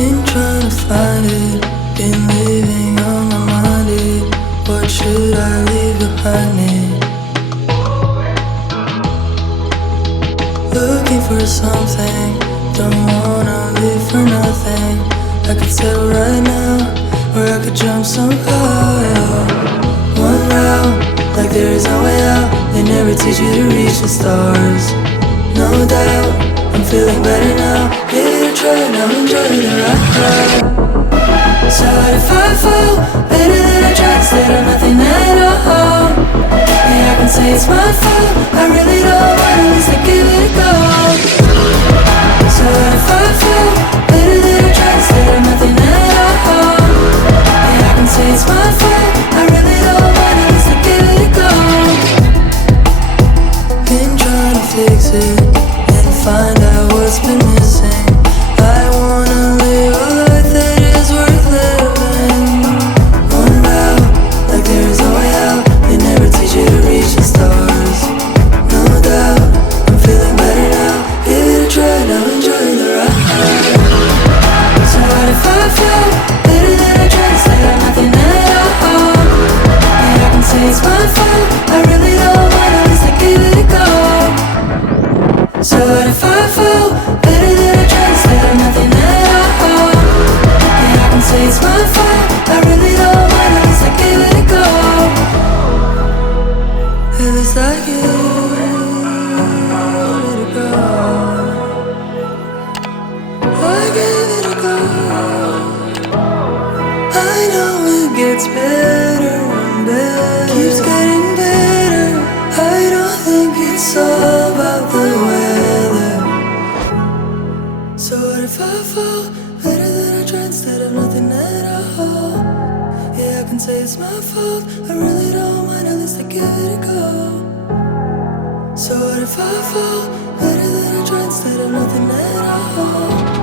Been trying to find it, been living on my mind. What should I leave behind me? Looking for something, don't wanna live for nothing. I could settle right now, or I could jump somehow. One route, like there is no way out. They never teach you to reach the stars. No doubt, I'm feeling better now. Give it a try, now enjoy the ride. So what if I fall? Better than I tried, instead of nothing at all. Yeah, I can say it's my fault, I really don't want, at least I give it a go. So what if I fall? Better than I tried, instead of nothing at all. Yeah, I can say it's my fault, I really don't want, at least I give it a go. Been trying to fix it and find out what's been missing. I wanna live a life that is worth living. One route, like there is no way out. They never teach you to reach the stars. No doubt, I'm feeling better now. Give it a try, now enjoy the ride. So what if I fall? Better than I tried, instead of nothing at all. Yeah, I can say it's my fault, I really don't want, at least I give it a go. So what if I fall? Better than I tried, instead of nothing at all. Yeah, I can say it's my fault, I really don't mind, at least I give it a go. At least I give it a go. I give it a go. I know it gets better and better, keeps getting better. I don't think it's all about the weather. So what if I fall? Better than I tried, instead of nothing at all. Yeah, I can say it's my fault, I really don't mind, at least I give it a go. So what if I fall? Better than I tried, instead of nothing at all.